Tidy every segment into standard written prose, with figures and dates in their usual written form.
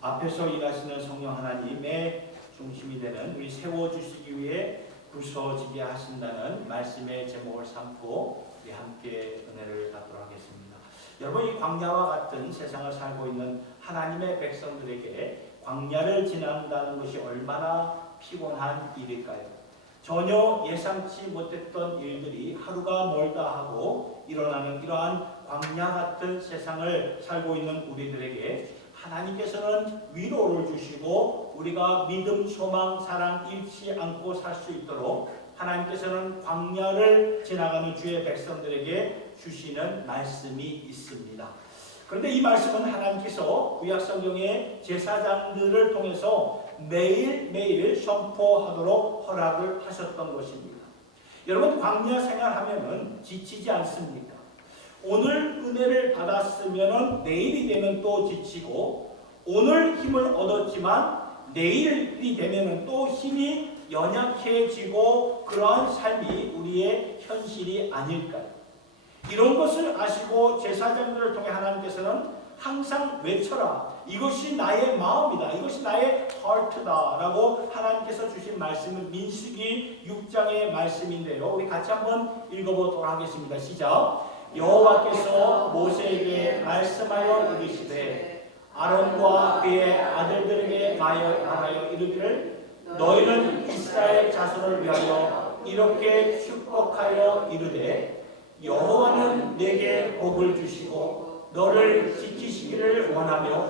앞에서 일하시는 성령 하나님의 중심이 되는 우리 세워주시기 위해 부서지게 하신다는 말씀의 제목을 삼고 우리 함께 은혜를 받도록 하겠습니다. 여러분, 이 광야와 같은 세상을 살고 있는 하나님의 백성들에게 광야를 지난다는 것이 얼마나 피곤한 일일까요? 전혀 예상치 못했던 일들이 하루가 멀다 하고 일어나는 이러한 광야 같은 세상을 살고 있는 우리들에게 하나님께서는 위로를 주시고 우리가 믿음, 소망, 사랑 잃지 않고 살 수 있도록 하나님께서는 광야를 지나가는 주의 백성들에게 주시는 말씀이 있습니다. 그런데 이 말씀은 하나님께서 구약성경의 제사장들을 통해서 매일매일 선포하도록 허락을 하셨던 것입니다. 여러분, 광야 생활하면은 지치지 않습니까? 오늘 은혜를 받았으면 내일이 되면 또 지치고, 오늘 힘을 얻었지만 내일이 되면 또 힘이 연약해지고, 그러한 삶이 우리의 현실이 아닐까요? 이런 것을 아시고 제사장들을 통해 하나님께서는 항상 외쳐라. 이것이 나의 마음이다. 이것이 나의 heart다. 라고 하나님께서 주신 말씀은 민수기 6장의 말씀인데요. 우리 같이 한번 읽어보도록 하겠습니다. 시작. 여호와께서 모세에게 말씀하여 이르시되 아론과 그의 아들들에게 말하여 이르기를 너희는 이스라엘 자손을 위하여 이렇게 축복하여 이르되 여호와는 내게 복을 주시고 너를 지키시기를 원하며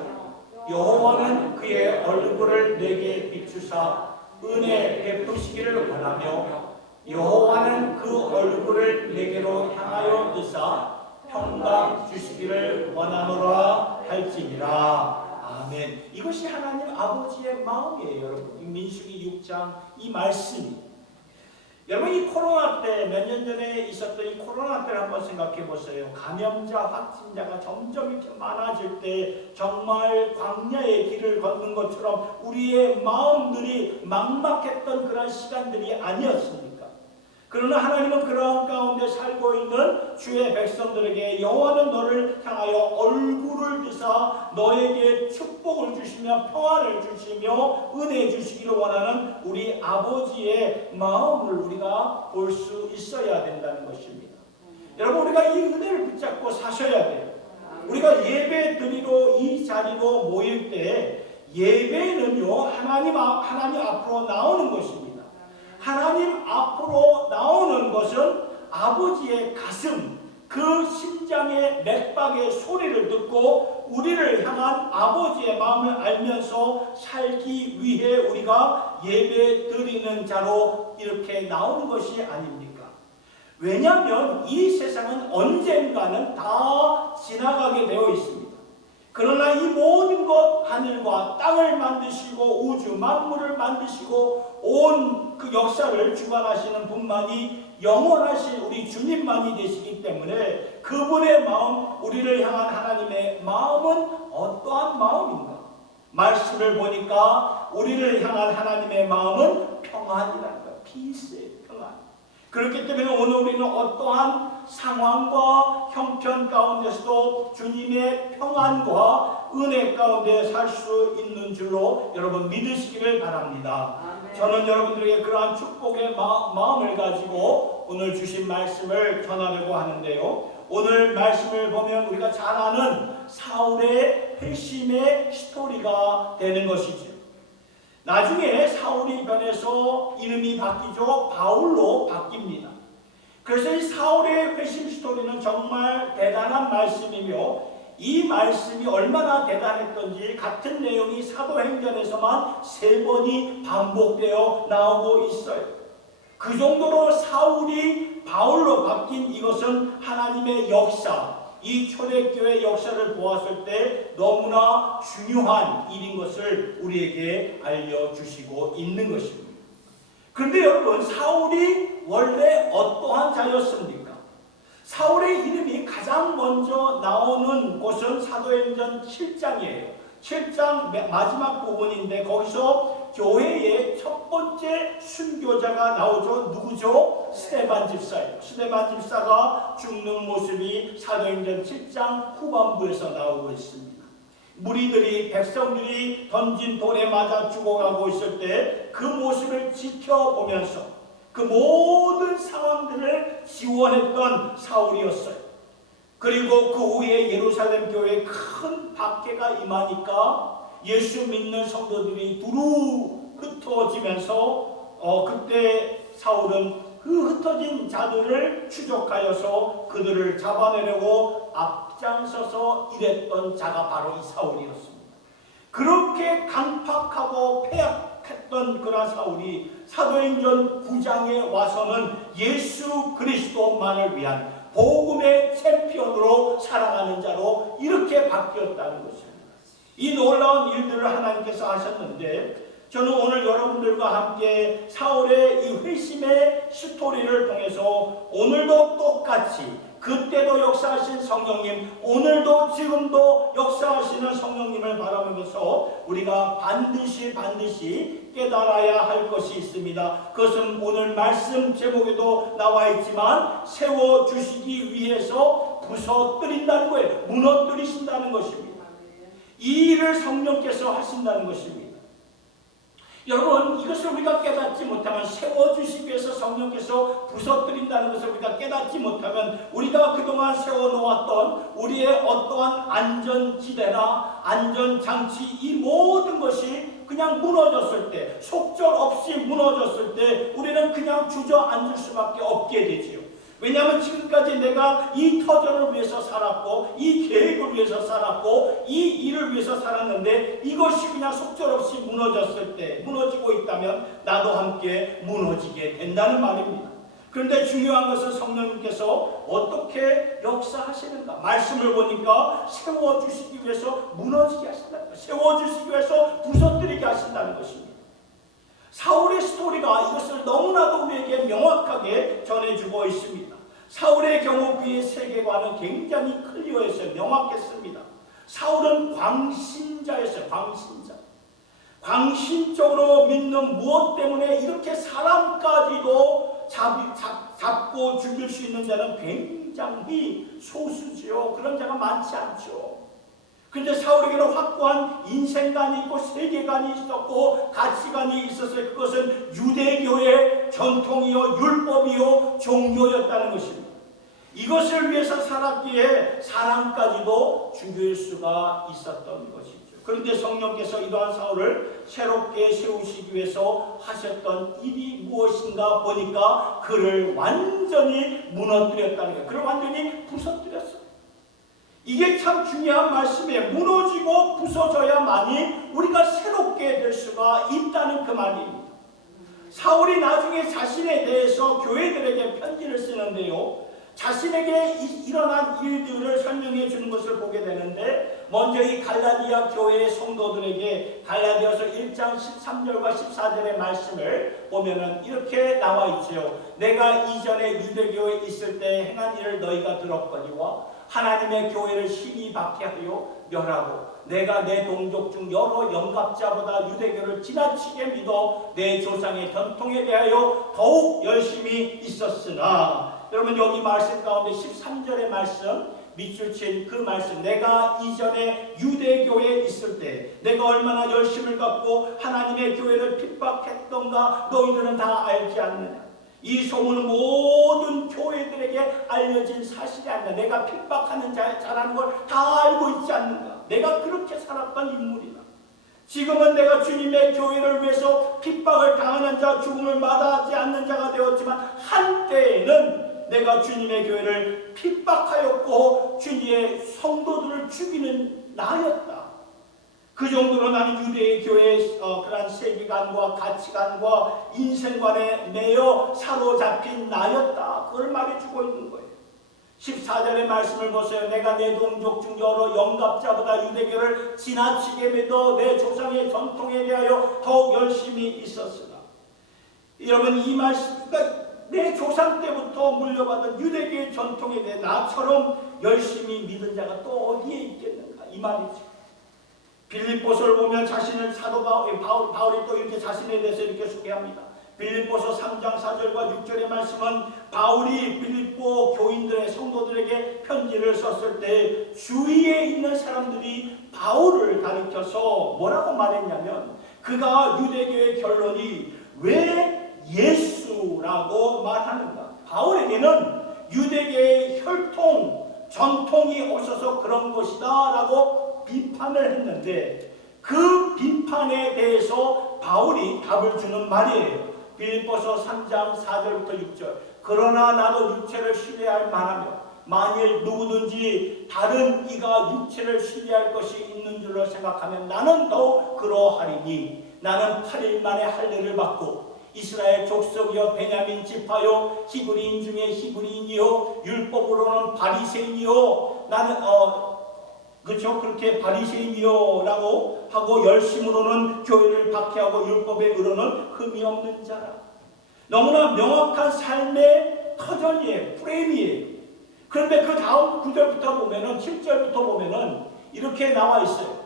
여호와는 그의 얼굴을 내게 비추사 은혜 베푸시기를 원하며 여호와는 그 얼굴을 내게로 향하여 드사 평강 주시기를 원하노라 할지니라. 아멘. 이것이 하나님 아버지의 마음이에요. 여러분, 민수기 6장 이 말씀이, 여러분, 이 코로나 때, 몇 년 전에 있었던 이 코로나 때를 한번 생각해 보세요. 감염자, 확진자가 점점 이렇게 많아질 때 정말 광야의 길을 걷는 것처럼 우리의 마음들이 막막했던 그런 시간들이 아니었습니까? 그러나 하나님은 그러한 가운데 살고 있는 주의 백성들에게 여호와는 너를 향하여 얼굴을 드사 너에게 축복을 주시며 평안을 주시며 은혜 주시기를 원하는 우리 아버지의 마음을 우리가 볼 수 있어야 된다는 것입니다. 여러분, 우리가 이 은혜를 붙잡고 사셔야 돼요. 우리가 예배 드리러 이 자리로 모일 때 예배는요, 하나님 앞으로 나오는 것입니다. 하나님 앞으로 나오는 것은 아버지의 가슴, 그 심장의 맥박의 소리를 듣고 우리를 향한 아버지의 마음을 알면서 살기 위해 우리가 예배 드리는 자로 이렇게 나오는 것이 아닙니까? 왜냐하면 이 세상은 언젠가는 다 지나가게 되어 있습니다. 그러나 이 모든 것, 하늘과 땅을 만드시고 우주 만물을 만드시고 온 그 역사를 주관하시는 분만이 영원하신 우리 주님만이 되시기 때문에 그분의 마음, 우리를 향한 하나님의 마음은 어떠한 마음인가? 말씀을 보니까 우리를 향한 하나님의 마음은 평안이라는 거예요. 피스의 평안. 그렇기 때문에 오늘 우리는 어떠한 상황과 형편 가운데서도 주님의 평안과 은혜 가운데 살 수 있는 줄로 여러분 믿으시기를 바랍니다. 아멘. 저는 여러분들에게 그러한 축복의 마음을 가지고 오늘 주신 말씀을 전하려고 하는데요. 오늘 말씀을 보면 우리가 잘 아는 사울의 회심의 스토리가 되는 것이죠. 나중에 사울이 변해서 이름이 바뀌죠. 바울로 바뀝니다. 그래서 이 사울의 회심 스토리는 정말 대단한 말씀이며 이 말씀이 얼마나 대단했던지 같은 내용이 사도행전에서만 3번이 반복되어 나오고 있어요. 그 정도로 사울이 바울로 바뀐 이것은 하나님의 역사, 이 초대교회 역사를 보았을 때 너무나 중요한 일인 것을 우리에게 알려주시고 있는 것입니다. 그런데 여러분, 사울이 원래 어떠한 자였습니까? 사울의 이름이 가장 먼저 나오는 곳은 사도행전 7장이에요. 7장 마지막 부분인데 거기서 교회의 첫 번째 순교자가 나오죠. 누구죠? 스데반 집사예요. 스데반 집사가 죽는 모습이 사도행전 7장 후반부에서 나오고 있습니다. 무리들이 백성들이 던진 돌에 맞아 죽어가고 있을 때 그 모습을 지켜보면서 그 모든 상황들을 지원했던 사울이었어요. 그리고 그 후에 예루살렘 교회에 큰 박해가 임하니까 예수 믿는 성도들이 두루 흩어지면서 그때 사울은 그 흩어진 자들을 추적하여서 그들을 잡아내려고 앞장서서 일했던 자가 바로 이 사울이었습니다. 그렇게 강팍하고 패약했던 그런 사울이 사도행전 9장에 와서는 예수 그리스도만을 위한 복음의 챔피언으로 살아가는 자로 이렇게 바뀌었다는 것입니다. 이 놀라운 일들을 하나님께서 하셨는데 저는 오늘 여러분들과 함께 사울의 이 회심의 스토리를 통해서 오늘도 똑같이 그때도 역사하신 성령님, 오늘도 지금도 역사하시는 성령님을 바라보면서 우리가 반드시 깨달아야 할 것이 있습니다. 그것은 오늘 말씀 제목에도 나와 있지만 세워주시기 위해서 부서뜨린다는 거예요. 무너뜨리신다는 것입니다. 이 일을 성령께서 하신다는 것입니다. 여러분, 이것을 우리가 깨닫지 못하면, 세워주시기 위해서 성령께서 부서뜨린다는 것을 우리가 깨닫지 못하면 우리가 그동안 세워놓았던 우리의 어떠한 안전지대나 안전장치, 이 모든 것이 그냥 무너졌을 때, 속절없이 무너졌을 때 우리는 그냥 주저앉을 수밖에 없게 되지요. 왜냐하면 지금까지 내가 이 터전을 위해서 살았고, 이 계획을 위해서 살았고, 이 일을 위해서 살았는데 이것이 그냥 속절없이 무너졌을 때, 무너지고 있다면 나도 함께 무너지게 된다는 말입니다. 그런데 중요한 것은 성령님께서 어떻게 역사하시는가? 말씀을 보니까 세워주시기 위해서 무너지게 하신다는 것, 세워주시기 위해서 부서뜨리게 하신다는 것입니다. 사울의 스토리가 이것을 너무나도 우리에게 명확하게 전해주고 있습니다. 사울의 경우 그의 세계관은 굉장히 클리어했어요. 명확했습니다. 사울은 광신자였어요. 광신적으로 믿는 무엇 때문에 이렇게 사람까지도 잡고 죽일 수 있는 자는 굉장히 소수지요. 그런 자가 많지 않죠. 그런데 사울에게는 확고한 인생관이 있고 세계관이 있었고 가치관이 있었어요. 그것은 유대교의 전통이요, 율법이요, 종교였다는 것입니다. 이것을 위해서 살았기에 사람까지도 죽일 수가 있었던 것이죠. 그런데 성령께서 이러한 사울을 새롭게 세우시기 위해서 하셨던 일이 무엇인가 보니까 그를 완전히 무너뜨렸다는 거예요. 그를 완전히 부서뜨렸어요. 이게 참 중요한 말씀이에요. 무너지고 부서져야만이 우리가 새롭게 될 수가 있다는 그 말입니다. 사울이 나중에 자신에 대해서 교회들에게 편지를 쓰는데요, 자신에게 일어난 일들을 설명해 주는 것을 보게 되는데, 먼저 이 갈라디아 교회의 성도들에게 갈라디아서 1장 13절과 14절의 말씀을 보면은 이렇게 나와 있죠. 내가 이전에 유대교에 있을 때 행한 일을 너희가 들었거니와 하나님의 교회를 심히 박해하여 멸하고 내가 내 동족 중 여러 영갑자보다 유대교를 지나치게 믿어 내 조상의 전통에 대하여 더욱 열심히 있었으나, 여러분 여기 말씀 가운데 13절의 말씀 밑줄 친 그 말씀, 내가 이전에 유대교에 있을 때 내가 얼마나 열심을 갖고 하나님의 교회를 핍박했던가 너희들은 다 알지 않느냐. 이 소문은 모든 교회들에게 알려진 사실이 아니라 내가 핍박하는 자라는 걸 다 알고 있지 않는가. 내가 그렇게 살았던 인물이다. 지금은 내가 주님의 교회를 위해서 핍박을 당하는 자, 죽음을 마다하지 않는 자가 되었지만 한때에는 내가 주님의 교회를 핍박하였고 주님의 성도들을 죽이는 나였다. 그 정도로 나는 유대의 교회의 그러한 세계관과 가치관과 인생관에 매여 사로잡힌 나였다. 그걸 말해주고 있는 거예요. 14절의 말씀을 보세요. 내가 내 동족 중 여러 영갑자보다 유대교를 지나치게 믿어 내 조상의 전통에 대하여 더욱 열심히 있었으나. 여러분 이 말씀, 그러니까 내 조상 때부터 물려받은 유대교의 전통에 대해 나처럼 열심히 믿은 자가 또 어디에 있겠는가, 이 말이죠. 빌립보서를 보면 자신을 사도 바울이 또 이렇게 자신에 대해서 이렇게 소개합니다. 빌립보서 3장 4절과 6절의 말씀은 바울이 빌립보 교인들의 성도들에게 편지를 썼을 때 주위에 있는 사람들이 바울을 가리켜서 뭐라고 말했냐면, 그가 유대교의 결론이 왜 예수라고 말하는가? 바울에게는 유대교의 혈통, 전통이 없어서 그런 것이다 라고 비판을 했는데, 그 비판에 대해서 바울이 답을 주는 말이에요. 빌립보서 3장 4절부터 6절. 그러나 나도 육체를 신뢰할 만하며 만일 누구든지 다른 이가 육체를 신뢰할 것이 있는 줄로 생각하면 나는 더욱 그러하리니, 나는 8일 만에 할례를 받고 이스라엘 족속이요 베냐민 지파요 히브리인 중에 히브리인이요 율법으로는 바리새인이요 나는 그렇죠, 그렇게 바리새인이요 라고 하고 열심으로는 교회를 박해하고 율법에 의로는 흠이 없는 자라. 너무나 명확한 삶의 터전이에요. 프레임이에요. 그런데 그 다음 9절부터 보면은, 7절부터 보면은 이렇게 나와 있어요.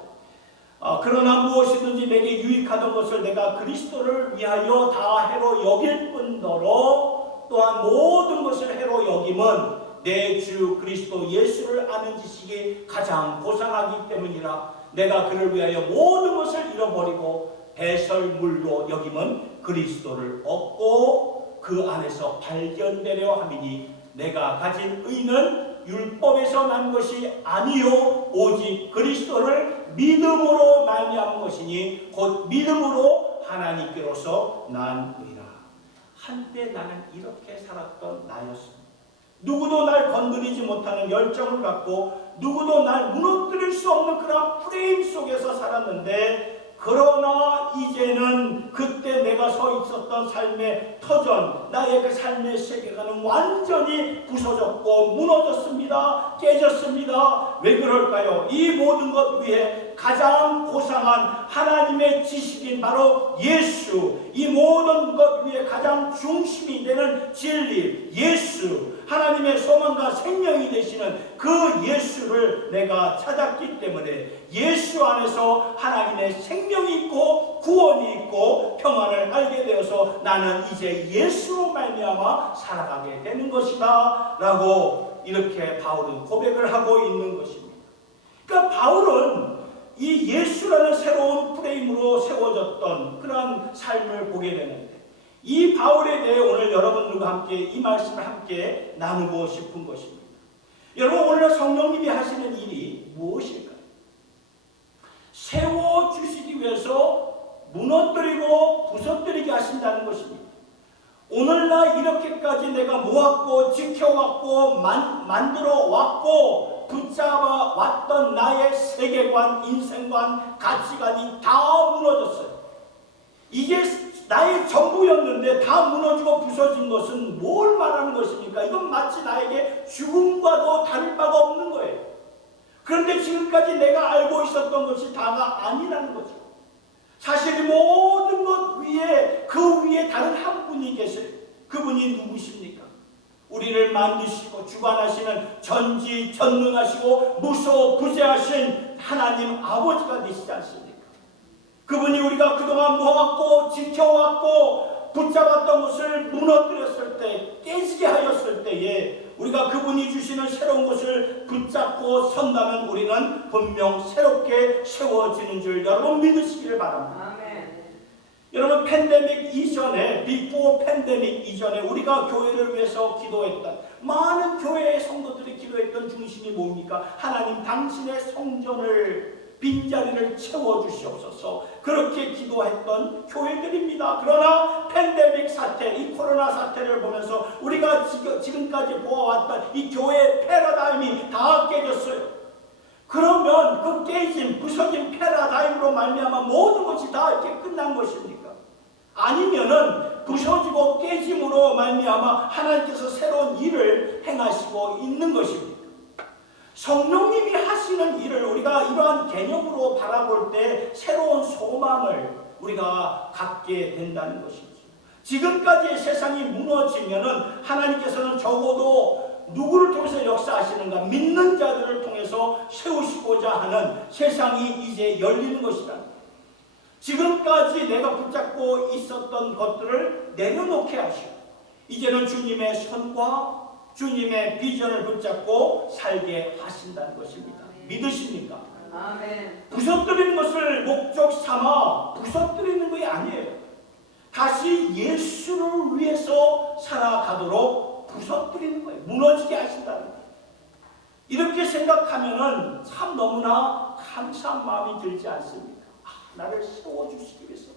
그러나 무엇이든지 내게 유익하던 것을 내가 그리스도를 위하여 다 해로 여길 뿐더러 또한 모든 것을 해로 여김은 내 주 그리스도 예수를 아는 지식이 가장 고상하기 때문이라. 내가 그를 위하여 모든 것을 잃어버리고 배설물로 여김은 그리스도를 얻고 그 안에서 발견되려 함이니, 내가 가진 의는 율법에서 난 것이 아니요 오직 그리스도를 믿음으로 말미암은 것이니 곧 믿음으로 하나님께로서 난 의라. 한때 나는 이렇게 살았던 나였습니다. 누구도 날 건드리지 못하는 열정을 갖고 누구도 날 무너뜨릴 수 없는 그런 프레임 속에서 살았는데, 그러나 이제는 그때 내가 서 있었던 삶의 터전, 나의 그 삶의 세계관은 완전히 부서졌고 무너졌습니다. 깨졌습니다. 왜 그럴까요? 이 모든 것 위에 가장 고상한 하나님의 지식인 바로 예수, 이 모든 것 위에 가장 중심이 되는 진리 예수, 하나님의 소망과 생명이 되시는 그 예수를 내가 찾았기 때문에 예수 안에서 하나님의 생명이 있고 구원이 있고 평안을 알게 되어서 나는 이제 예수로 말미암아 살아가게 되는 것이다 라고 이렇게 바울은 고백을 하고 있는 것입니다. 그러니까 바울은 이 예수라는 새로운 프레임으로 세워졌던 그런 삶을 보게 되는데, 이 바울에 대해 오늘 여러분들과 함께 이 말씀을 함께 나누고 싶은 것입니다. 여러분, 오늘 성령님이 하시는 일이 무엇일까요? 세워주시기 위해서 무너뜨리고 부서뜨리게 하신다는 것입니다. 오늘날 이렇게까지 내가 모았고 지켜왔고 만들어 왔고 붙잡아 왔던 나의 세계관, 인생관, 가치관이 다 무너졌어요. 이게 나의 전부였는데 다 무너지고 부서진 것은 뭘 말하는 것입니까? 이건 마치 나에게 죽음과도 다를 바가 없는 거예요. 그런데 지금까지 내가 알고 있었던 것이 다가 아니라는 거죠. 사실 이 모든 것 위에, 그 위에 다른 한 분이 계세요. 그분이 누구십니까? 우리를 만드시고 주관하시는 전지전능하시고 무소부재하신 하나님 아버지가 되시지 않습니까? 그분이 우리가 그동안 모았고 지켜왔고 붙잡았던 것을 무너뜨렸을 때, 깨지게 하였을 때에 우리가 그분이 주시는 새로운 것을 붙잡고 선다면 우리는 분명 새롭게 세워지는 줄 여러분 믿으시기를 바랍니다. 아멘. 여러분, 팬데믹 이전에, 비포 팬데믹 이전에 우리가 교회를 위해서 기도했던, 많은 교회의 성도들이 기도했던 중심이 뭡니까? 하나님, 당신의 성전을, 빈자리를 채워주시옵소서. 그렇게 기도했던 교회들입니다. 그러나 팬데믹 사태, 이 코로나 사태를 보면서 우리가 지금까지 보아왔던 이 교회의 패러다임이 다 깨졌어요. 그러면 그 깨진, 부서진 패러다임으로 말미암아 모든 것이 다 이렇게 끝난 것입니까? 아니면은 부서지고 깨짐으로 말미암아 하나님께서 새로운 일을 행하시고 있는 것입니다. 성령님이 하시는 일을 우리가 이러한 개념으로 바라볼 때 새로운 소망을 우리가 갖게 된다는 것이죠. 지금까지의 세상이 무너지면은 하나님께서는 적어도 누구를 통해서 역사하시는가? 믿는 자들을 통해서 세우시고자 하는 세상이 이제 열리는 것이다. 지금까지 내가 붙잡고 있었던 것들을 내려놓게 하시고 이제는 주님의 손과 주님의 비전을 붙잡고 살게 하신다는 것입니다. 믿으십니까? 아멘. 부서뜨리는 것을 목적 삼아 부서뜨리는 것이 아니에요. 다시 예수를 위해서 살아가도록 부서뜨리는 거예요. 무너지게 하신다는 거예요. 이렇게 생각하면은 참 너무나 감사한 마음이 들지 않습니까? 나를 세워주시기 위해서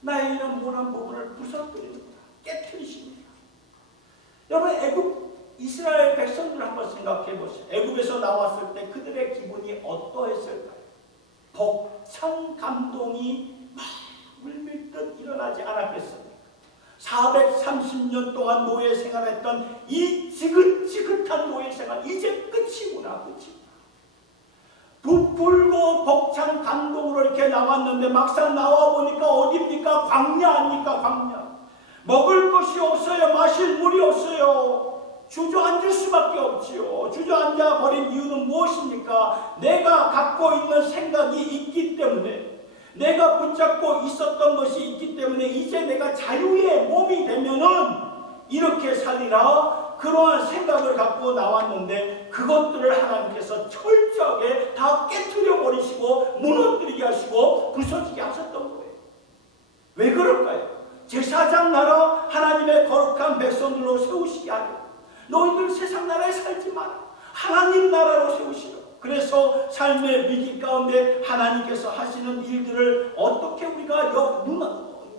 나의 이런 모난 부분을 부서뜨리는구나, 깨트리십니다. 여러분, 애굽 이스라엘 백성들 한번 생각해 보세요. 애굽에서 나왔을 때 그들의 기분이 어떠했을까요? 벅찬 감동이 막 물밀듯 일어나지 않았겠습니까? 430년 동안 노예 생활했던 이 지긋지긋한 노예 생활, 이제 끝이구나, 끝이구나. 부풀고 벅찬 감동으로 이렇게 나왔는데 막상 나와보니까 어딥니까? 광야 아닙니까? 광야. 먹을 것이 없어요. 마실 물이 없어요. 주저앉을 수밖에 없지요. 주저앉아 버린 이유는 무엇입니까? 내가 갖고 있는 생각이 있기 때문에, 내가 붙잡고 있었던 것이 있기 때문에 이제 내가 자유의 몸이 되면은 이렇게 살리라, 그러한 생각을 갖고 나왔는데 그것들을 하나님께서 철저하게 다 깨트려 버리시고 무너뜨리게 하시고 부서지게 하셨던 거예요. 왜 그럴까요? 제사장 나라 하나님의 거룩한 백성들로 세우시게 하려, 너희들 세상 나라에 살지 마라, 하나님 나라로 세우시려. 그래서 삶의 위기 가운데 하나님께서 하시는 일들을 어떻게 우리가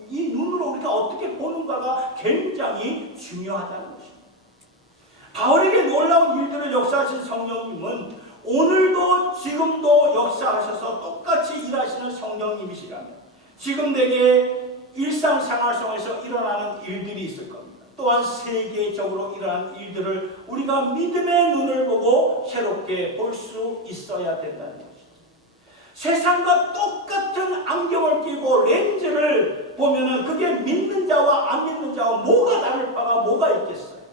이 눈으로 우리가 어떻게 보는가가 굉장히 중요하다는 것입니다. 바울에게 놀라운 일들을 역사하신 성령님은 오늘도 지금도 역사하셔서 똑같이 일하시는 성령님이시라면 지금 내게 일상생활 속에서 일어나는 일들이 있을 겁니다. 또한 세계적으로 일어나는 일들을 우리가 믿음의 눈을 보고 새롭게 볼 수 있어야 된다는 것입니다. 세상과 똑같은 안경을 끼고 렌즈를 보면은 그게 믿는 자와 안 믿는 자와 뭐가 다를 바가 뭐가 있겠어요?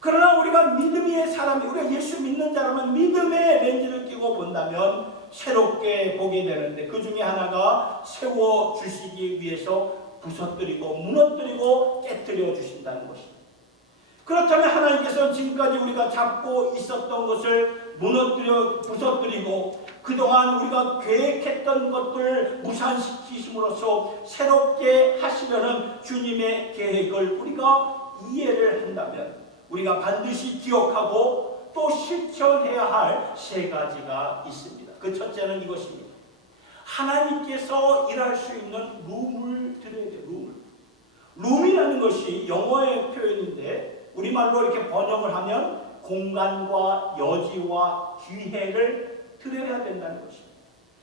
그러나 우리가 믿음의 사람이, 우리가 예수 믿는 자라면 믿음의 렌즈를 끼고 본다면 새롭게 보게 되는데, 그 중에 하나가 세워주시기 위해서 부서뜨리고 무너뜨리고 깨뜨려 주신다는 것입니다. 그렇다면 하나님께서는 지금까지 우리가 잡고 있었던 것을 부서뜨리고 그동안 우리가 계획했던 것들을 무산시키심으로써 새롭게 하시려는 주님의 계획을 우리가 이해를 한다면 우리가 반드시 기억하고 또 실천해야 할 세 가지가 있습니다. 그 첫째는 이것입니다. 하나님께서 일할 수 있는 룸을 드려야 돼요. 룸이라는 것이 영어의 표현인데 우리말로 이렇게 번역을 하면 공간과 여지와 기회를 드려야 된다는 것입니다.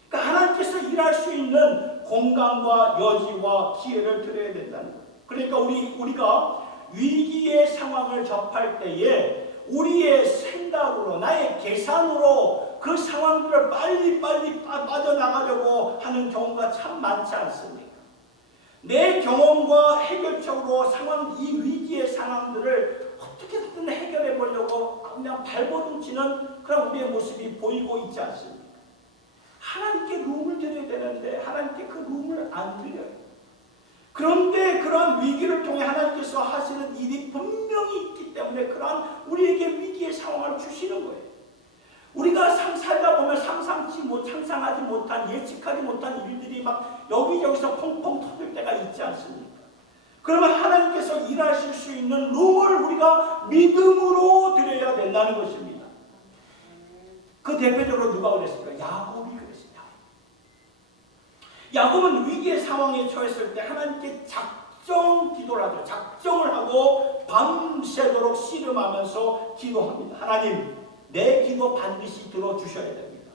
그러니까 하나님께서 일할 수 있는 공간과 여지와 기회를 드려야 된다는 거예요. 그러니까 우리가 위기의 상황을 접할 때에 우리의 생각으로, 나의 계산으로 그 상황들을 빨리 빠져나가려고 하는 경우가 참 많지 않습니까? 내 경험과 해결책으로 이 위기의 상황들을 어떻게든 해결해 보려고 그냥 발버둥치는 그런 우리의 모습이 보이고 있지 않습니까? 하나님께 룸을 드려야 되는데 하나님께 그 룸을 안 드려요. 그런데 그러한 위기를 통해 하나님께서 하시는 일이 분명히 있기 때문에 그러한 우리에게 위기의 상황을 주시는 거예요. 우리가 살다 보면 상상하지 못한, 예측하지 못한 일들이 막 여기저기서 펑펑 터질 때가 있지 않습니까? 그러면 하나님께서 일하실 수 있는 룸을 우리가 믿음으로 드려야 된다는 것입니다. 그 대표적으로 누가 그랬을까? 야곱이 그랬어요. 야곱은 위기의 상황에 처했을 때 하나님께 기도를 하죠. 작정을 하고 밤새도록 씨름하면서 기도합니다. 하나님, 내 기도 반드시 들어주셔야 됩니다.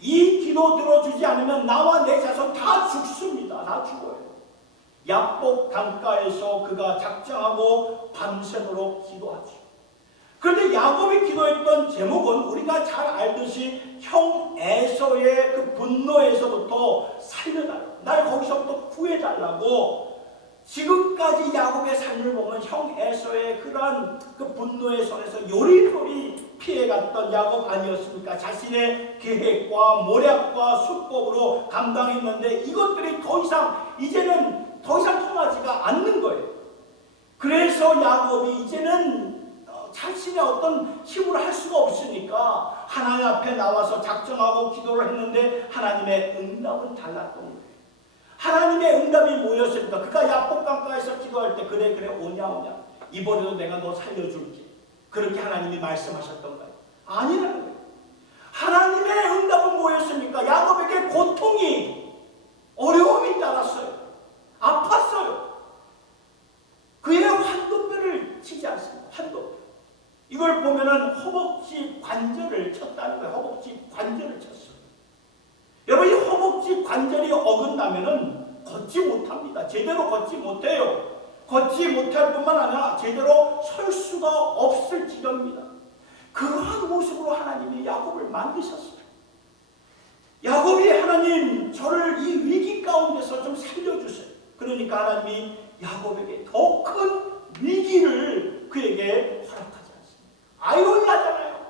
이 기도 들어주지 않으면 나와 내 자손 다 죽습니다. 다 죽어요. 야복 강가에서 그가 작정하고 밤새도록 기도하죠. 그런데 야곱이 기도했던 제목은 우리가 잘 알듯이 형 에서의 그 분노에서부터 살려달라고, 날 거기서부터 구해달라고. 지금까지 야곱의 삶을 보면 형 에서의 그러한 그 분노의 손에서 요리조리 피해갔던 야곱 아니었습니까? 자신의 계획과 모략과 수법으로 감당했는데 이것들이 더 이상 이제는 더 이상 통하지가 않는 거예요. 그래서 야곱이 이제는 자신의 어떤 힘으로 할 수가 없으니까 하나님 앞에 나와서 작정하고 기도를 했는데 하나님의 응답은 달랐던 거예요. 하나님의 응답이 뭐였습니까? 그가 야복 강가에서 기도할 때 그래 오냐 이번에도 내가 너 살려줄게. 그렇게 하나님이 말씀하셨던가요? 아니라는 거예요. 하나님의 응답은 뭐였습니까? 야곱에게 고통이 어려움이 따랐어요. 아팠어요. 그의 환도뼈를 치지 않습니다. 환도뼈. 이걸 보면은 허벅지 관절을 쳤다는 거예요. 허벅지 관절을 쳤어요. 여러분 이 허벅지 관절이 어긋나면은 걷지 못합니다. 제대로 걷지 못해요. 걷지 못할 뿐만 아니라 제대로 설 수가 없을 지경입니다. 그러한 모습으로 하나님이 야곱을 만드셨어요. 야곱이 하나님 저를 이 위기 가운데서 좀 살려주세요. 그러니까 하나님이 야곱에게 더 큰 위기를 그에게 허락하지 않습니다. 아이러니하잖아요.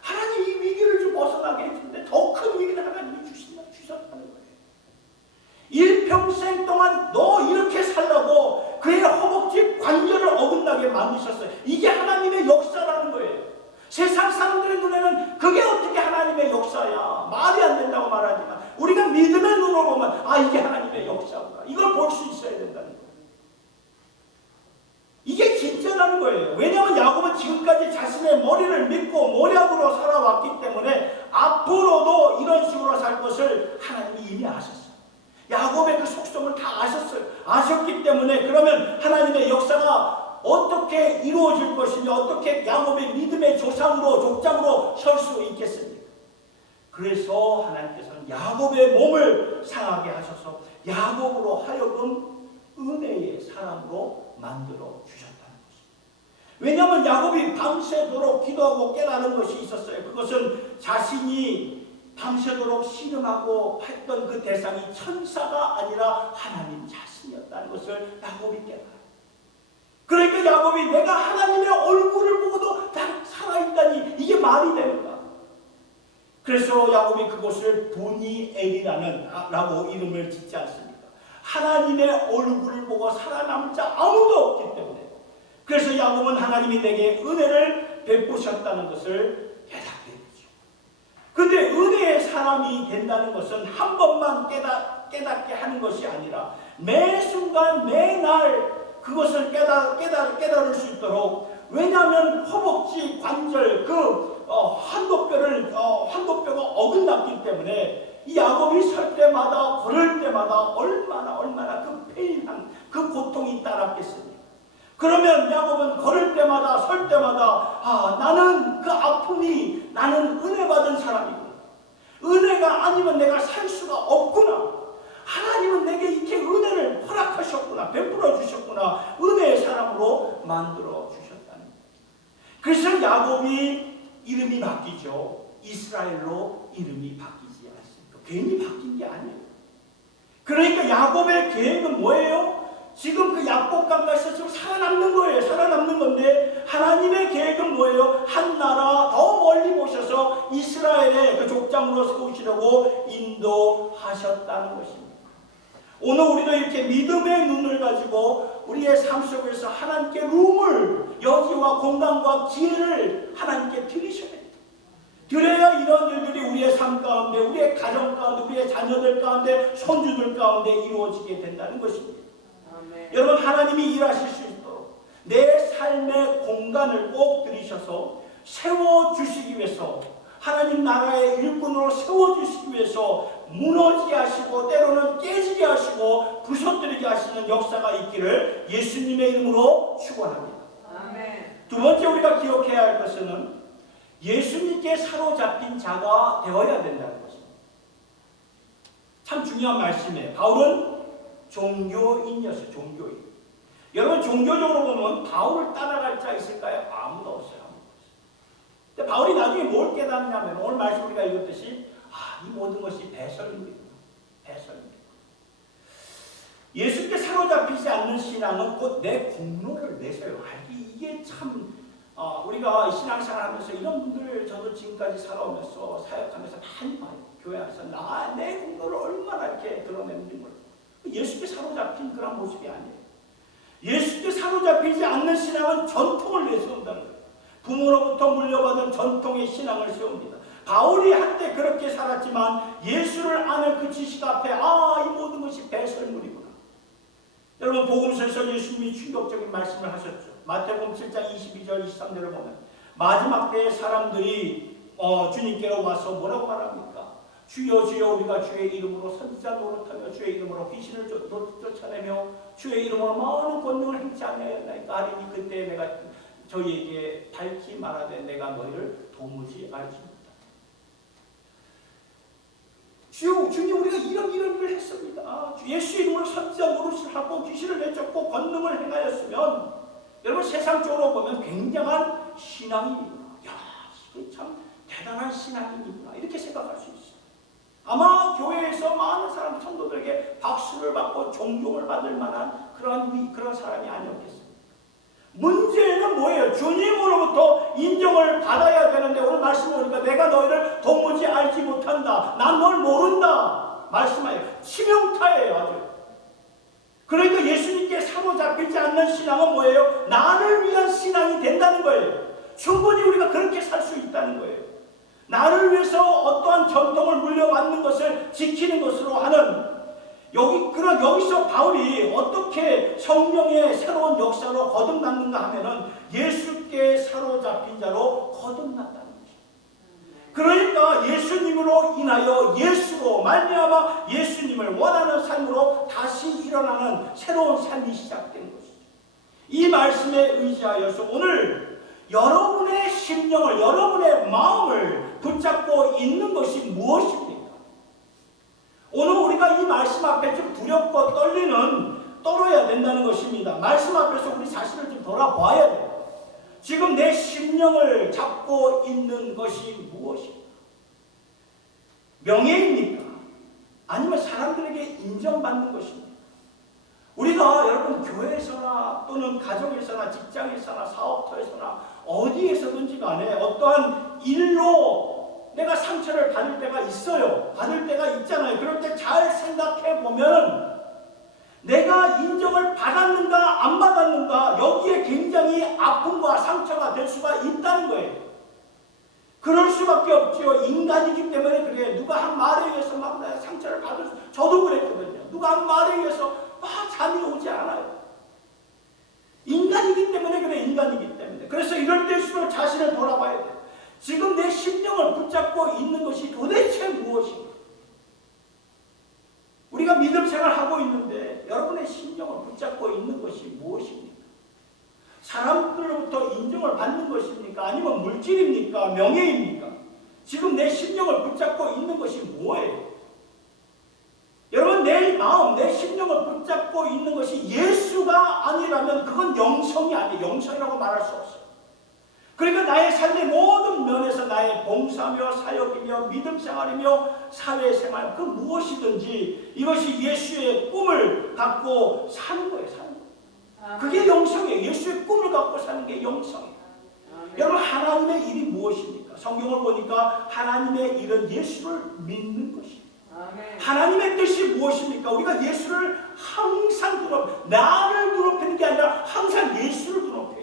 하나님 이 위기를 좀 벗어나게 해주는데 더 큰 위기를 하나님이 주셨다는 거예요. 일평생 동안 너 이렇게 살라고 그의 허벅지 관절을 어긋나게 만드셨어요. 이게 하나님의 역사라는 거예요. 세상 사람들의 눈에는 그게 어떻게 하나님의 역사야. 말이 안 된다고 말하지만 우리가 믿음의 눈으로 보면 아 이게 하나님의 역사구나. 이걸 볼 수 있어야 된다는 거예요. 이게 진짜라는 거예요. 왜냐하면 야곱은 지금까지 자신의 머리를 믿고 모략으로 살아왔기 때문에 앞으로도 이런 식으로 살 것을 하나님이 이미 아셨어요. 야곱의 그 속성을 다 아셨어요. 아셨기 때문에 그러면 하나님의 역사가 어떻게 이루어질 것이며 어떻게 야곱의 믿음의 조상으로 족장으로 설 수 있겠습니까? 그래서 하나님께서는 야곱의 몸을 상하게 하셔서 야곱으로 하여금 은혜의 사람으로 만들어 주셨다는 것입니다. 왜냐하면 야곱이 밤새도록 기도하고 깨달은 것이 있었어요. 그것은 자신이 밤새도록 씨름하고 했던 그 대상이 천사가 아니라 하나님 자신이었다는 것을 야곱이 깨달아요. 그러니까 야곱이 내가 하나님의 얼굴을 보고도 난 살아있다니 이게 말이 되는가? 그래서 야곱이 그곳을 보니엘이라는 라고 이름을 짓지 않습니까? 하나님의 얼굴을 보고 살아남은 자 아무도 없기 때문에. 그래서 야곱은 하나님이 내게 은혜를 베푸셨다는 것을 깨닫게 되죠. 그런데 은혜의 사람이 된다는 것은 한 번만 깨닫게 하는 것이 아니라 매 순간 매날 그것을 깨달을 수 있도록. 왜냐하면 허벅지 관절 환도뼈가 어긋났기 때문에 이 야곱이 설 때마다 걸을 때마다 얼마나 그 페인한 그 고통이 따랐겠습니까? 그러면 야곱은 걸을 때마다 설 때마다 나는 그 아픔이 나는 은혜 받은 사람이구나. 은혜가 아니면 내가 살 수가 없구나. 하나님은 내게 이렇게 은혜를 허락하셨구나. 베풀어 주셨구나. 은혜의 사람으로 만들어 주셨다는 거예요. 그래서 야곱이 이름이 바뀌죠. 이스라엘로 이름이 바뀌지 않습니까? 괜히 바뀐 게 아니에요. 그러니까 야곱의 계획은 뭐예요? 지금 그 야곱 강가에서 지금 살아남는 거예요. 살아남는 건데 하나님의 계획은 뭐예요? 한 나라 더 멀리 보셔서 이스라엘의 그 족장으로 세우시려고 인도하셨다는 것입니다. 오늘 우리도 이렇게 믿음의 눈을 가지고 우리의 삶 속에서 하나님께 룸을, 여기와 공간과 기회를 하나님께 드리셔야 돼요. 드려야 이런 일들이 우리의 삶 가운데, 우리의 가정 가운데, 우리의 자녀들 가운데, 손주들 가운데 이루어지게 된다는 것입니다. 아멘. 여러분, 하나님이 일하실 수 있도록 내 삶의 공간을 꼭 들이셔서 세워주시기 위해서, 하나님 나라의 일꾼으로 세워주시기 위해서 무너지게 하시고 때로는 깨지게 하시고 부서뜨리게 하시는 역사가 있기를 예수님의 이름으로 축원합니다. 아멘. 두 번째 우리가 기억해야 할 것은 예수님께 사로잡힌 자가 되어야 된다는 것입니다. 참 중요한 말씀이에요. 바울은 종교인이었어요. 종교인. 여러분, 종교적으로 보면 바울을 따라갈 자 있을까요? 아무도 없어요. 근데 바울이 나중에 뭘 깨닫냐면, 오늘 말씀 우리가 읽었듯이 이 모든 것이 배설물이구나. 배설물. 예수께 사로잡히지 않는 신앙은 곧 내 공로를 내세요. 이게 참 우리가 신앙생활 하면서 이런 분들 저도 지금까지 살아오면서 사역하면서 많이 봐요. 교회 안에서 내 공로를 얼마나 이렇게 드러내는지 몰라요. 예수께 사로잡힌 그런 모습이 아니에요. 예수께 사로잡히지 않는 신앙은 전통을 내세운다는 거예요. 부모로부터 물려받은 전통의 신앙을 세웁니다. 바울이 한때 그렇게 살았지만 예수를 아는 그 지식 앞에 이 모든 것이 배설물이구나. 여러분 복음서에서 예수님이 충격적인 말씀을 하셨죠. 마태복음 7장 22절 23절을 보면 마지막 때에 사람들이 주님께로 와서 뭐라고 말합니까? 주여 주여 우리가 주의 이름으로 선지자 노릇하며 주의 이름으로 귀신을 쫓아내며 주의 이름으로 많은 권능을 행치 아니하였나이까 하리니 그때 내가 저희에게 밝히 말하되 내가 너희를 도무지 알지 못하다. 주님 우리가 이런 일을 했습니다. 예수 이름으로 선지자 노릇을 하고 귀신을 내쫓고 권능을 행하였으면 여러분 세상적으로 보면 굉장한 신앙입니다. 이게 참 대단한 신앙이구나 이렇게 생각할 수 있어요. 아마 교회에서 많은 사람 성도들에게 박수를 받고 존경을 받을 만한 그런 사람이 아니었겠습니까? 문제는 뭐예요? 주님으로부터 인정을 받아야 되는데 오늘 말씀 보니까 내가 너희를 도무지 알지 못한다. 난 널 모른다. 말씀하여 치명타예요. 아주. 그러니까 예수님께 사로잡히지 않는 신앙은 뭐예요? 나를 위한 신앙이 된다는 거예요. 충분히 우리가 그렇게 살 수 있다는 거예요. 나를 위해서 어떠한 전통을 물려받는 것을 지키는 것으로 하는 여기서 바울이 어떻게 성령의 새로운 역사로 거듭났는가 하면은 예수께 사로잡힌 자로 거듭났다는 것입니다. 그러니까 예수님으로 인하여 예수로 말미암아 예수님을 원하는 삶으로 다시 일어나는 새로운 삶이 시작된 것이죠. 이 말씀에 의지하여서 오늘 여러분의 심령을 여러분의 마음을 붙잡고 있는 것이 무엇입니까? 오늘 우리가 이 말씀 앞에 좀 두렵고 떨어야 된다는 것입니다. 말씀 앞에서 우리 자신을 좀 돌아봐야 돼요. 지금 내 심령을 잡고 있는 것이 무엇입니까? 명예입니까? 아니면 사람들에게 인정받는 것입니까? 우리가 여러분 교회에서나 또는 가정에서나 직장에서나 사업터에서나 어디에서든지 간에 어떠한 일로 내가 상처를 받을 때가 있어요. 받을 때가 있잖아요. 그럴 때 잘 생각해 보면 내가 인정을 받았는가 안 받았는가 여기에 굉장히 아픔과 상처가 될 수가 있다는 거예요. 그럴 수밖에 없지요. 인간이기 때문에 그래. 누가 한 말에 의해서 막 상처를 받을 수, 저도 그랬거든요. 누가 한 말에 의해서 잠이 오지 않아요. 인간이기 때문에 그래. 인간이기 때문에. 그래서 이럴 때일수록 자신을 돌아봐야 돼요. 지금 내 심령을 붙잡고 있는 것이 도대체 무엇인가? 우리가 믿음 생활하고 있는데 여러분의 심령을 붙잡고 있는 것이 무엇입니까? 사람들로부터 인정을 받는 것입니까? 아니면 물질입니까? 명예입니까? 지금 내 심령을 붙잡고 있는 것이 뭐예요? 여러분 내 마음, 내 심령을 붙잡고 있는 것이 예수가 아니라면 그건 영성이 아니에요. 영성이라고 말할 수 없어요. 그러니까 나의 삶의 모든 면에서 나의 봉사며 사역이며 믿음생활이며 사회생활 그 무엇이든지 이것이 예수의 꿈을 갖고 사는 거예요. 사는 거예요. 그게 영성이에요. 예수의 꿈을 갖고 사는 게 영성이에요. 여러분 하나님의 일이 무엇입니까? 성경을 보니까 하나님의 일은 예수를 믿는 것입니다. 하나님의 뜻이 무엇입니까? 우리가 예수를 항상 나를 드높이는 게 아니라 항상 예수를 드높여야 돼요.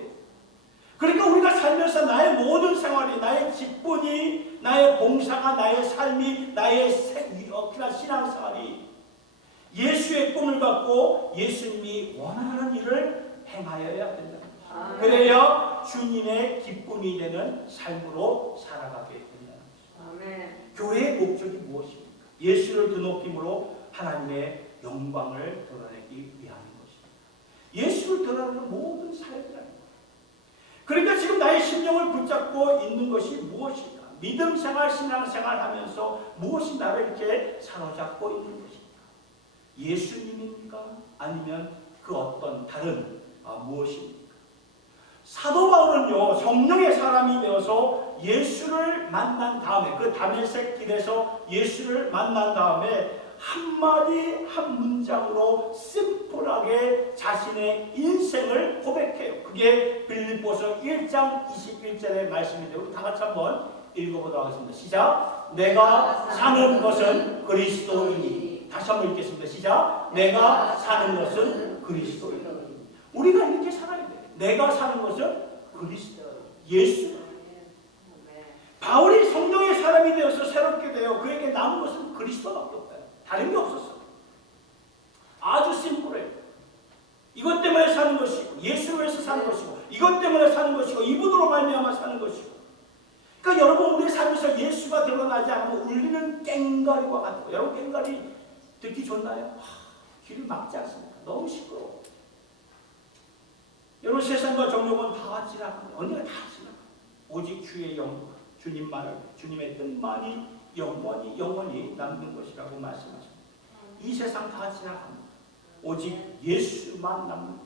그러니까 우리가 살면서 나의 모든 생활이, 나의 직분이, 나의 봉사가, 나의 삶이, 나의 신앙생활이 예수의 꿈을 갖고 예수님이 원하는 일을 행하여야 된다. 그래야 주님의 기쁨이 되는 삶으로 살아가게 된다는 것입니다. 교회의 목적이 무엇입니까? 예수를 드높임으로 하나님의 영광을 드러내기 위한 것입니다. 예수를 드러내는 모든 사역이라는 거예요. 그러니까 지금 나의 심령을 붙잡고 있는 것이 무엇일까? 믿음생활, 신앙생활 하면서 무엇이 나를 이렇게 사로잡고 있는 것입니까? 예수님입니까? 아니면 그 어떤 다른 무엇입니까? 사도 바울은요 성령의 사람이 되어서 예수를 만난 다음에 그 다메섹 길에서 예수를 만난 다음에 한마디 한 문장으로 심플하게 자신의 인생을 고백해요. 그게 빌립보서 1장 21절의 말씀인데 우리 다 같이 한번 읽어보도록 하겠습니다. 시작. 내가 사는 것은 그리스도이니. 다시 한번 읽겠습니다. 시작. 내가 사는 것은 그리스도이니. 우리가 이렇게 살아야 돼요. 내가 사는 것은 그리스도, 예수. 바울이 성령의 사람이 되어서 새롭게 되어 그에게 남은 것은 그리스도밖에 없어요. 다른 게 없었어요. 아주 심플해요. 이것 때문에 사는 것이고, 예수를 위해서 사는 것이고, 이것 때문에 사는 것이고, 이분으로 말미암아 사는 것이고. 그러니까 여러분, 우리 삶에서 예수가 드러나지 않으면 울리는 꽹과리와 같아요. 여러분, 꽹과리 듣기 좋나요? 귀를 막지 않습니까? 너무 시끄러워. 여러분, 세상과 정욕은 다 지나갑니다. 언제가 다 지나갑니다. 오직 주의 영, 주님만을, 주님의 뜻만이 영원히 남는 것이라고 말씀하십니다. 이 세상 다 지나갑니다. 오직 예수만 남는.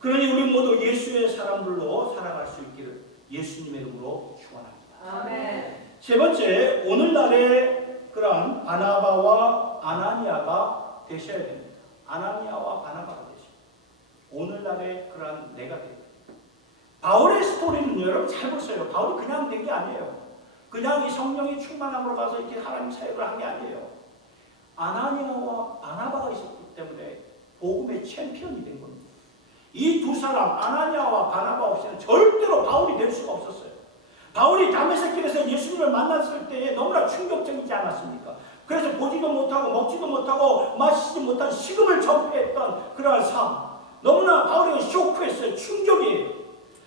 그러니 우리 모두 예수의 사람들로 살아갈 수 있기를 예수님의 이름으로 축원합니다. 아멘. 세 번째, 오늘날의 그러한 바나바와 아나니아가 되셔야 됩니다. 아나니아와 바나바가 되셔야 됩니다. 오늘날의 그러한 내가 됩니다. 바울의 스토리는 여러분 잘 보세요. 바울이 그냥 된 게 아니에요. 그냥 이 성령의 충만함으로 가서 이렇게 하나님 사역을 한 게 아니에요. 아나니아와 바나바가 있었기 때문에 복음의 챔피언이 된 겁니다. 이 두 사람, 아나니아와 바나바 없이는 절대로 바울이 될 수가 없었어요. 바울이 다메섹길에서 예수님을 만났을 때에 너무나 충격적이지 않았습니까? 그래서 보지도 못하고 먹지도 못하고 마시지 못한 식음을 전폐했던 그러한 삶. 너무나 바울에게 쇼크했어요. 충격이에요.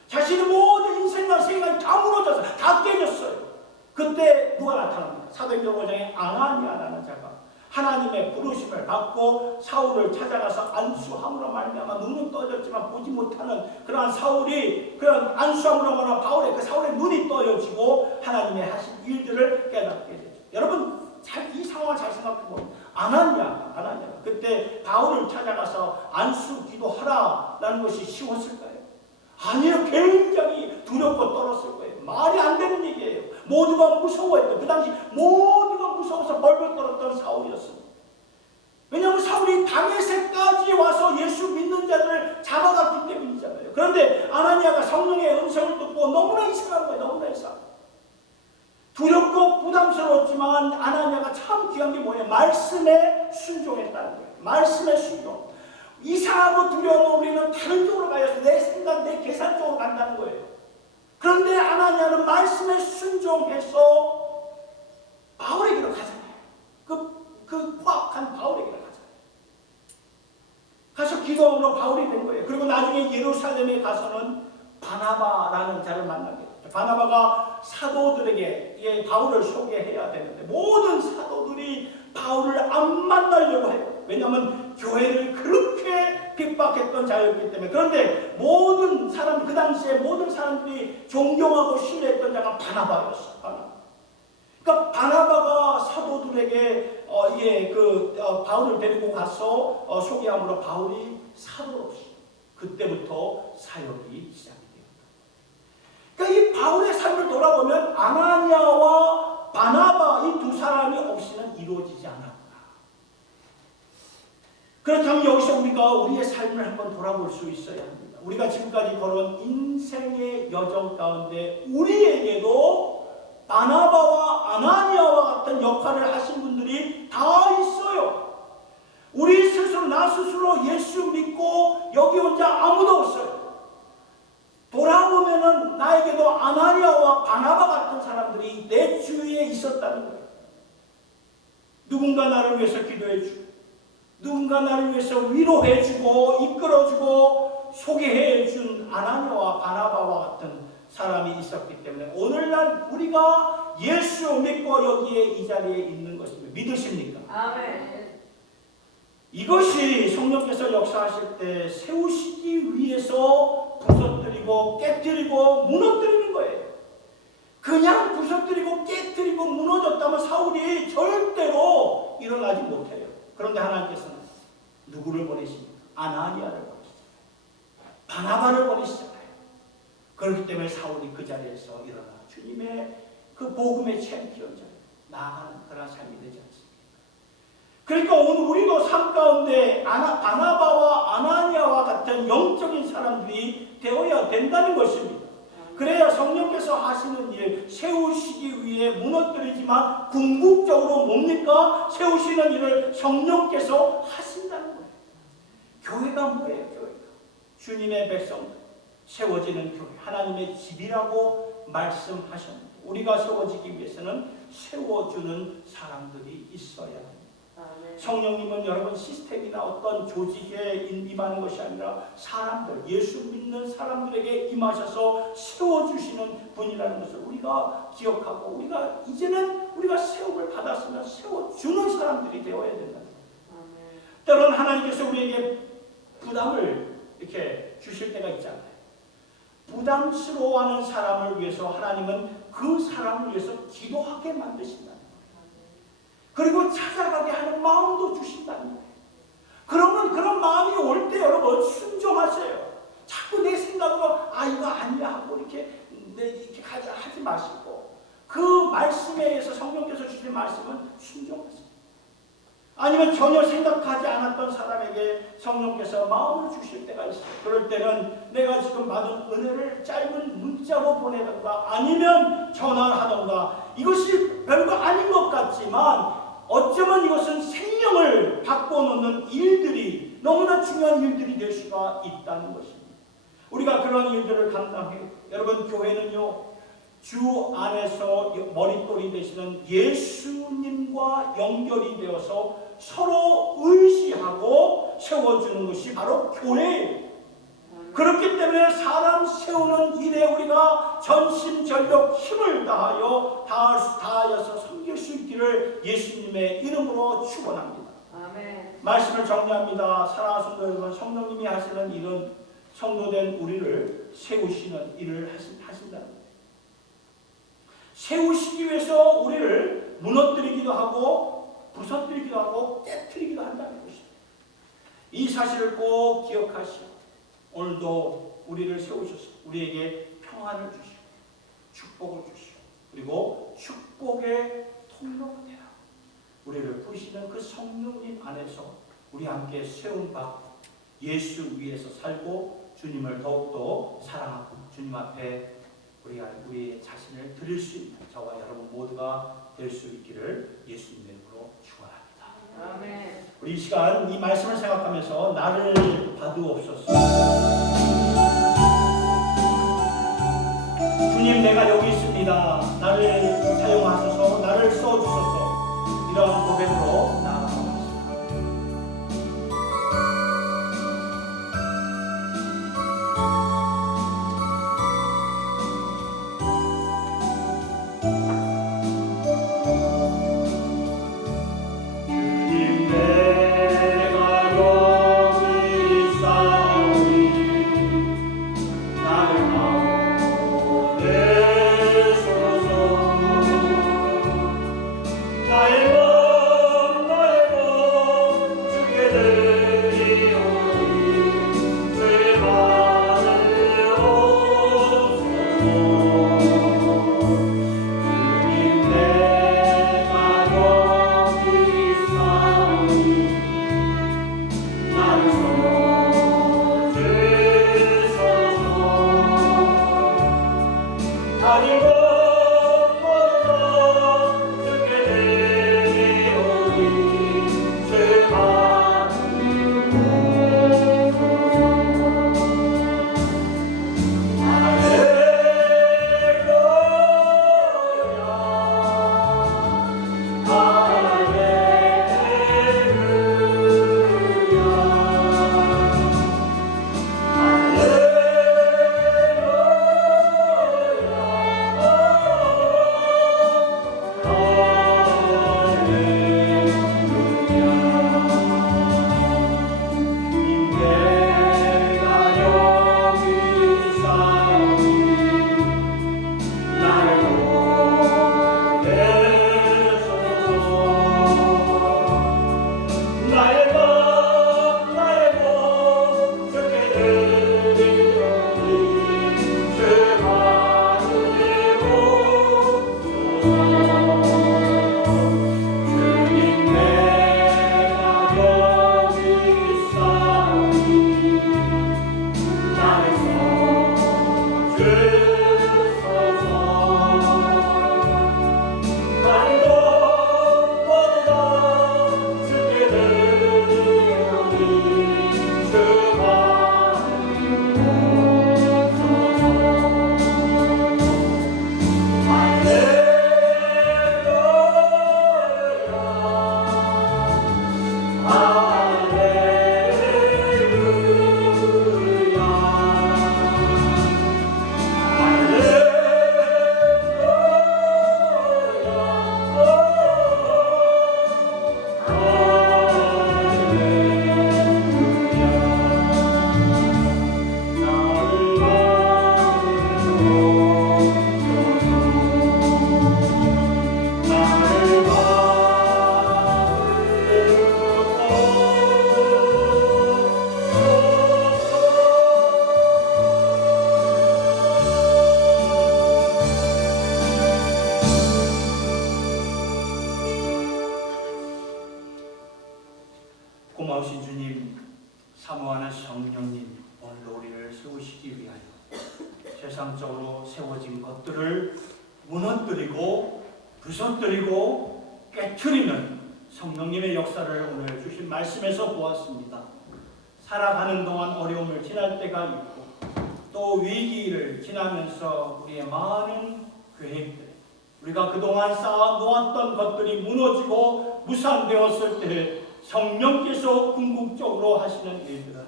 자신의 모든 인생과 생각이 다 무너져서 다 깨졌어요. 그때 누가 나타납니까? 사도행전 5장에 아나니아라는 자가 하나님의 부르심을 받고 사울을 찾아가서 안수함으로 말미암아 눈은 떠졌지만 보지 못하는 그러한 사울이 그런 안수함으로 말미암아 바울의 그 사울의 눈이 떠여지고 하나님의 하신 일들을 깨닫게 되죠. 여러분 이 상황을 잘 생각해보면 아나니아 그때 바울을 찾아가서 안수 기도하라라는 것이 쉬웠을까요? 아니요. 굉장히 두렵고 떨었을 거예요. 말이 안 되는 얘기예요. 모두가 무서워했던, 그 당시 모두가 무서워서 벌벌 떨었던 사울이었습니다. 왜냐하면 사울이 다메섹까지 와서 예수 믿는 자들을 잡아갔기 때문이잖아요. 그런데 아나니아가 성령의 음성을 듣고 너무나 이상한 거예요. 너무나 이상. 두렵고 부담스러웠지만 아나니아가 참 귀한 게 뭐예요? 말씀에 순종했다는 거예요. 말씀에 순종. 이상하고 두려워 우리는 다른 쪽으로 가요. 내 생각, 내 계산 쪽으로 간다는 거예요. 그런데 아나니아는 말씀에 순종해서 바울에게로 가잖아요. 그 포악한 바울에게로 가잖아요. 가서 기도함으로 바울이 된 거예요. 그리고 나중에 예루살렘에 가서는 바나바라는 자를 만나게 됐죠. 바나바가 사도들에게 바울을 소개해야 되는데 모든 사도들이 바울을 안 만나려고 해요. 왜냐하면 교회를 그렇게 핍박했던 자였기 때문에. 그런데 모든 사람, 그 당시에 모든 사람들이 존경하고 신뢰했던 자가 바나바였어요. 그러니까 바나바가 사도들에게 바울을 데리고 가서 소개함으로 바울이 사도로서 그때부터 사역이 시작이 됩니다. 그러니까 이 바울의 삶을 돌아보면 아나니아와 바나바 이 두 사람이 없이는 이루어지지 않았구나. 그렇다면 여기서 우리가 우리의 삶을 한번 돌아볼 수 있어야 합니다. 우리가 지금까지 걸어온 인생의 여정 가운데 우리에게도 바나바와 아나니아와 같은 역할을 하신 분들이 다 있어요. 우리 스스로, 나 스스로 예수 믿고 여기 온 자 아무도 없어요. 돌아보면은 나에게도 아나니아와 바나바 같은 사람들이 내 주위에 있었다는 거예요. 누군가 나를 위해서 기도해주고, 누군가 나를 위해서 위로해주고, 이끌어주고, 소개해준 아나니아와 바나바와 같은 사람이 있었기 때문에 오늘날 우리가 예수 믿고 여기에 이 자리에 있는 것입니다. 믿으십니까? 아멘. 이것이 성령께서 역사하실 때 세우시기 위해서 부서뜨리고 깨뜨리고 무너뜨리는 거예요. 그냥 부서뜨리고 깨뜨리고 무너졌다면 사울이 절대로 일어나지 못해요. 그런데 하나님께서는 누구를 보내십니까? 아나니아를 보내시잖아요. 바나바를 보내시잖아요. 그렇기 때문에 사울이 그 자리에서 일어나 주님의 그 복음의 챔피언 자리에 나아가는 그런 삶이 되지 않습니까? 그러니까 오늘 우리도 삶 가운데 바나바와 아나니아와 같은 영적인 사람들이 되어야 된다는 것입니다. 그래야 성령께서 하시는 일, 세우시기 위해 무너뜨리지만 궁극적으로 뭡니까? 세우시는 일을 성령께서 하신다는 거예요. 교회가 뭐예요? 교회가 주님의 백성들, 세워지는 교회, 하나님의 집이라고 말씀하셨는데 우리가 세워지기 위해서는 세워주는 사람들이 있어야 합니다. 성령님은 여러분 시스템이나 어떤 조직에 임하는 것이 아니라 사람들, 예수 믿는 사람들에게 임하셔서 세워주시는 분이라는 것을 우리가 기억하고 이제는 우리가 세움을 받았으면 세워주는 사람들이 되어야 된다. 때로는 하나님께서 우리에게 부담을 이렇게 주실 때가 있잖아요. 부담스러워하는 사람을 위해서 하나님은 그 사람을 위해서 기도하게 만드신다. 그리고 찾아가게 하는 마음도 주신다는 거예요. 그러면 그런 마음이 올 때 여러분 순종하세요. 자꾸 내 생각으로 이거 아니야 하고 이렇게 하지 마시고 그 말씀에 의해서 성령께서 주신 말씀은 순종하세요. 아니면 전혀 생각하지 않았던 사람에게 성령께서 마음을 주실 때가 있어요. 그럴 때는 내가 지금 받은 은혜를 짧은 문자로 보내던가 아니면 전화를 하던가 이것이 별거 아닌 것 같지만 어쩌면 이것은 생명을 바꿔놓는 일들이 너무나 중요한 일들이 될 수가 있다는 것입니다. 우리가 그런 일들을 감당해요. 여러분 교회는요. 주 안에서 머릿돌이 되시는 예수님과 연결이 되어서 서로 의지하고 세워주는 것이 바로 교회예요. 그렇기 때문에 사람 세우는 일에 우리가 전심전력 힘을 다하여서 섬길 수 있기를 예수님의 이름으로 축원합니다. 아멘. 말씀을 정리합니다. 사랑하는 성도 여러분, 성령님이 하시는 일은 성도된 우리를 세우시는 일을 하신다는 거예요. 세우시기 위해서 우리를 무너뜨리기도 하고 부서뜨리기도 하고 깨뜨리기도 한다는 것입니다. 이 사실을 꼭 기억하시오. 오늘도 우리를 세우셔서 우리에게 평안을 주시고 축복을 주시고 그리고 축복의 통로가 되라. 우리를 부르시는 그 성령님 안에서 우리 함께 세움받고 예수 위에서 살고 주님을 더욱더 사랑하고 주님 앞에 우리의 자신을 드릴 수 있는 저와 여러분 모두가 될 수 있기를 예수님의 이름으로 축원합니다. 아멘. 우리 이 시간 이 말씀을 생각하면서 나를 봐두옵소서. 주님 내가 여기 있습니다. 나를 사용하소서. 나를 써주소서. 이런 고백으로 나아갑니다. 나의 사모하는 성령님, 오늘도 우리를 세우시기 위하여 세상적으로 세워진 것들을 무너뜨리고 부서뜨리고 깨트리는 성령님의 역사를 오늘 주신 말씀에서 보았습니다. 살아가는 동안 어려움을 지날 때가 있고 또 위기를 지나면서 우리의 많은 계획들, 우리가 그동안 쌓아 놓았던 것들이 무너지고 무산되었을 때 성령께서 궁극적으로 하시는 일들은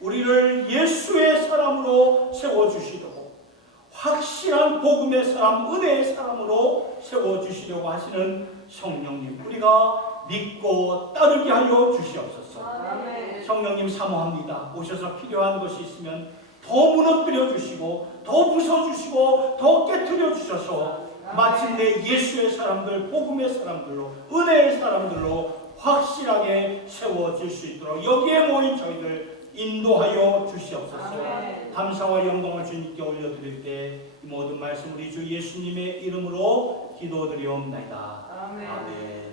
우리를 예수의 사람으로 세워주시려고, 확실한 복음의 사람, 은혜의 사람으로 세워주시려고 하시는 성령님, 우리가 믿고 따르게 하여 주시옵소서. 아멘. 성령님 사모합니다. 오셔서 필요한 것이 있으면 더 무너뜨려 주시고 더 부숴주시고 더 깨뜨려 주셔서 마침내 예수의 사람들, 복음의 사람들로, 은혜의 사람들로 확실하게 세워질 수 있도록 여기에 모인 저희들 인도하여 주시옵소서. 아멘. 감사와 영광을 주님께 올려드릴 때 이 모든 말씀 우리 주 예수님의 이름으로 기도드리옵나이다. 아멘. 아멘.